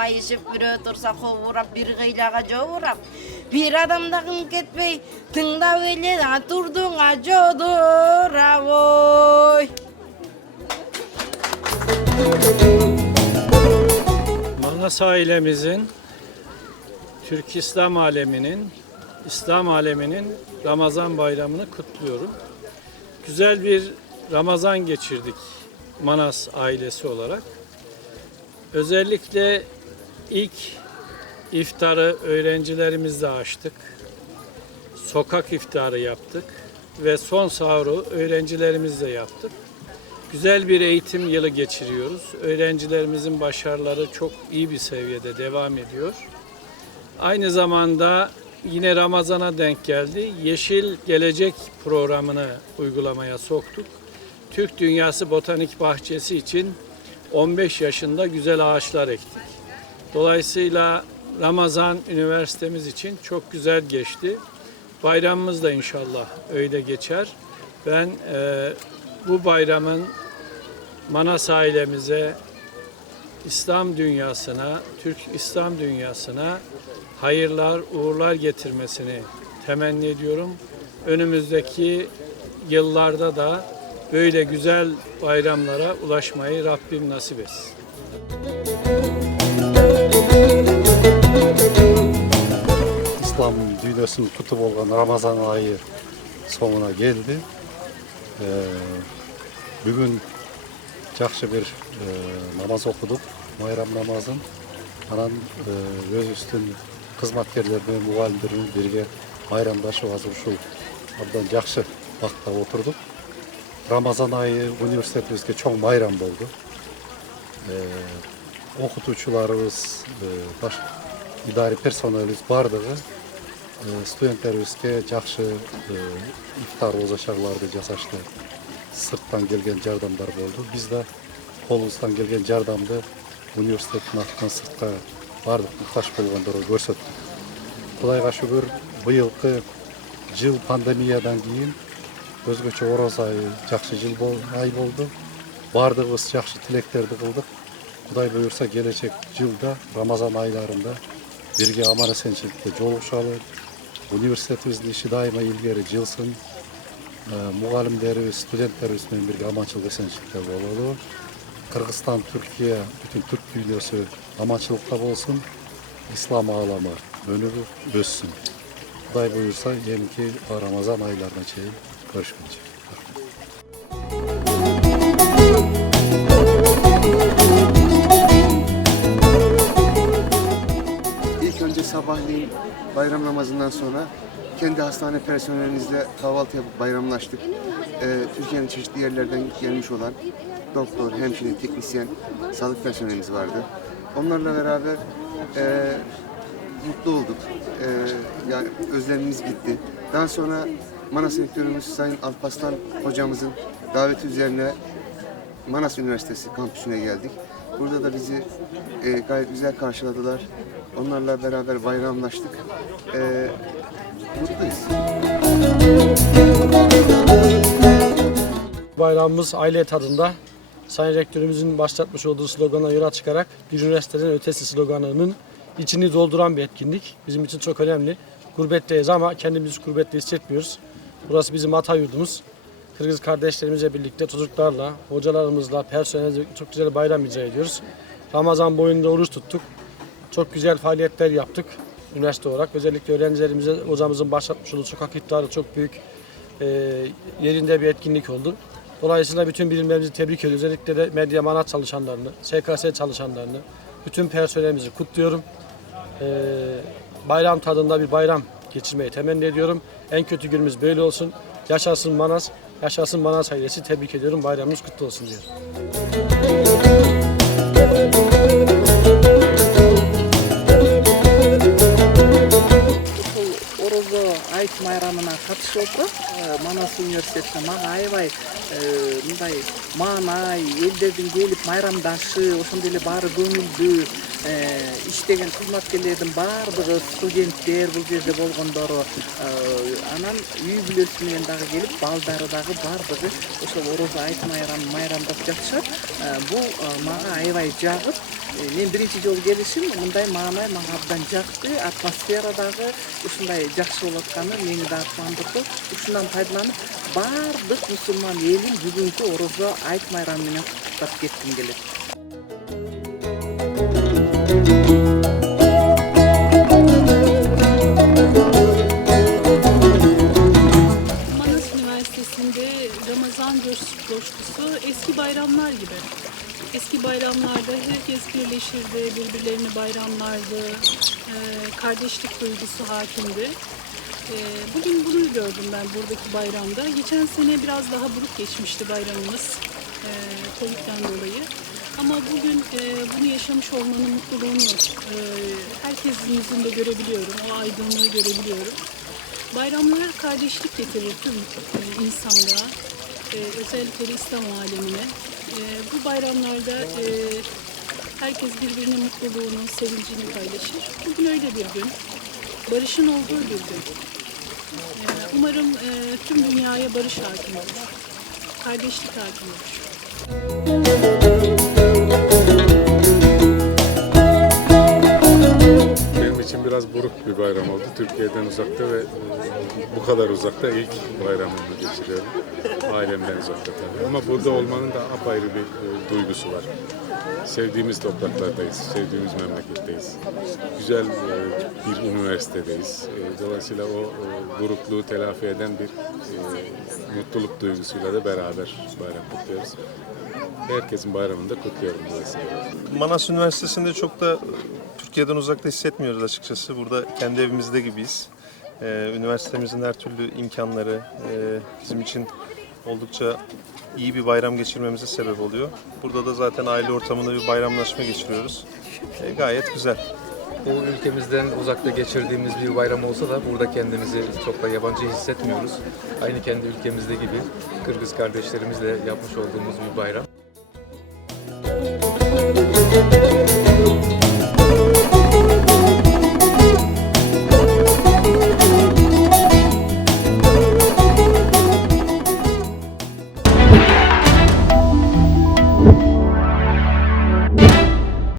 ишип кобурашып майышып бирөө турса кобурап бир кыйлага жобурап бир адам да кым кетпей тыңдап эле а турдуңа жодурабой Manas ailemizin, Türk İslam aleminin, İslam aleminin Ramazan bayramını kutluyorum. Güzel bir Ramazan geçirdik Manas ailesi olarak. Özellikle ilk iftarı öğrencilerimizle açtık. Sokak iftarı yaptık ve son sahuru öğrencilerimizle yaptık. Güzel bir eğitim yılı geçiriyoruz. Öğrencilerimizin başarıları çok iyi bir seviyede devam ediyor. Aynı zamanda yine Ramazan'a denk geldi. Yeşil Gelecek programını uygulamaya soktuk. Türk Dünyası Botanik Bahçesi için 15 yaşında güzel ağaçlar ektik. Dolayısıyla Ramazan üniversitemiz için çok güzel geçti. Bayramımız da inşallah öyle geçer. Ben eee, bu bayramın Manas ailemize, İslam dünyasına, Türk İslam dünyasına hayırlar, uğurlar getirmesini temenni ediyorum. Önümüzdeki yıllarda da böyle güzel bayramlara ulaşmayı Rabbim nasip etsin. İslam dünyasını tutup olan Ramazan ayı sonuna geldi. Ee, bugün жақсы bir e, namaz okuduk. Bayram namazın. Анан e, өз үстүн кызматкерлер менен мугалимдер менен бирге байрамдашып азыр ушул абдан жакшы убакытта отурдук. Рамазан айы университетибизге чоң майрам болду. Ee, окутуучуларыбыз, e, баш идари персоналыбыз бардыгы e, студенттерибизге жакшы e, ифтар озашарларды жасашты. Сырттан келген жардамдар болду. Биз да колубуздан келген жардамды университеттин атынан сыртка бардык муктаж болгондорго көрсөттүк. Кудайга шүгүр, быйылкы жыл пандемиядан кийин өзгөчө ороз айы жакшы жыл бол, ай болду. Бардыгыбыз жакшы тилектерди кылдык. Кудай буюрса келечек жылда Рамазан айларында бирге аман эсенчиликте жолугушалы. Университетибиздин иши дайыма илгери жылсын. Э, Мугалимдерибиз, студенттерибиз менен бирге аманчылык эсенчиликте бололу. Кыргызстан, Түркия, бүтүн түрк дүйнөсү аманчылыкта болсун. Ислам ааламы өнүгүп өссүн. Кудай буюрса эмки Рамазан айларына чейин көрүшкөнчө. sabahleyin bayram namazından sonra kendi hastane personelimizle kahvaltı yapıp bayramlaştık. Ee, Türkiye'nin çeşitli yerlerden gelmiş olan doktor, hemşire, teknisyen, sağlık personelimiz vardı. Onlarla beraber e, mutlu olduk. E, yani özlemimiz gitti. Daha sonra Manas Rektörümüz Sayın Alpaslan hocamızın daveti üzerine Manas Üniversitesi kampüsüne geldik. Burada da bizi e, gayet güzel karşıladılar. Onlarla beraber bayramlaştık. E, mutluyuz. Bayramımız aile tadında Sayın Rektörümüzün başlatmış olduğu slogana yola çıkarak bir üniversiteden ötesi sloganının içini dolduran bir etkinlik. Bizim için çok önemli. Gurbetteyiz ama kendimizi gurbette hissetmiyoruz. Burası bizim ata yurdumuz. Kırgız kardeşlerimizle birlikte çocuklarla, hocalarımızla, personelimizle çok güzel bayram icra ediyoruz. Ramazan boyunca oruç tuttuk. Çok güzel faaliyetler yaptık üniversite olarak. Özellikle öğrencilerimize hocamızın başlatmış olduğu sokak iftarı çok büyük e, yerinde bir etkinlik oldu. Dolayısıyla bütün birimlerimizi tebrik ediyoruz. Özellikle de medya manat çalışanlarını, SKS çalışanlarını, bütün personelimizi kutluyorum. E, bayram tadında bir bayram geçirmeyi temenni ediyorum. En kötü günümüz böyle olsun. Yaşasın Manas, yaşasın Manas ailesi. Tebrik ediyorum. Bayramımız kutlu olsun diyorum. ушул орозо айт майрамына катышып отуруп э, манас университетине мага аябай э, мындай маанай элдердин келип майрамдашып ошондой эле баары көңүлдүү э, иштеген кызматкерлердин баардыгы студенттер бул жерде болгондору анан үй бүлөсү менен дагы келип балдары дагы баардыгы ошол орозо айт майрамын майрамдап жатышат. Э, бул э, мага аябай жагып men birinchi жолу келишим мындай маанай мага абдан жакты атмосфера дагы ушундай жакшы болуп атканы мени дагы кубандырды. Ушундан пайдаланып баардык мусулман элин бүгүнкү орозо айт майрамы менен куттуктап кетким келет Manas Üniversitesi'nde Ramazan coş- coşkusu eski bayramlar gibi. Eski bayramlarda herkes birleşirdi, birbirlerini bayramlardı, eee, kardeşlik duygusu hakimdi. Eee, Bugün bunu gördüm ben buradaki bayramda. Geçen sene biraz daha buruk geçmişti bayramımız eee, Covid'den dolayı. Ama bugün eee, bunu yaşamış olmanın mutluluğunu eee, herkesin yüzünde görebiliyorum, o aydınlığı görebiliyorum. Bayramlar kardeşlik getirir tüm e, insanlığa, e, özellikle İslam alemine. E, bu bayramlarda e, herkes birbirinin mutluluğunu, sevincini paylaşır. Bugün öyle bir gün, barışın olduğu bir gün. E, umarım e, tüm dünyaya barış hakim olur, kardeşlik hakim olur. Benim biraz buruk bir bayram oldu. Türkiye'den uzakta ve e, bu kadar uzakta ilk bayramımı geçiriyorum. Ailemden uzakta tabii. Ama burada olmanın da apayrı bir e, duygusu var. Sevdiğimiz topraklardayız, sevdiğimiz memleketteyiz. Güzel e, bir üniversitedeyiz. E, Dolayısıyla o e, burukluğu telafi eden bir mutluluk duygusuyla da beraber bayram kutluyoruz. Herkesin bayramını da kutluyorum dolayısıyla. Manas Üniversitesi'nde çok da Türkiye'den uzakta hissetmiyoruz açıkçası. Burada kendi evimizde gibiyiz. Üniversitemizin her türlü imkanları bizim için oldukça iyi bir bayram geçirmemize sebep oluyor. Burada da zaten aile ortamında bir bayramlaşma geçiriyoruz. E, gayet güzel. Bu ülkemizden uzakta geçirdiğimiz bir bayram olsa da burada kendimizi çok da yabancı hissetmiyoruz. Aynı kendi ülkemizde gibi Kırgız kardeşlerimizle yapmış olduğumuz bir bayram.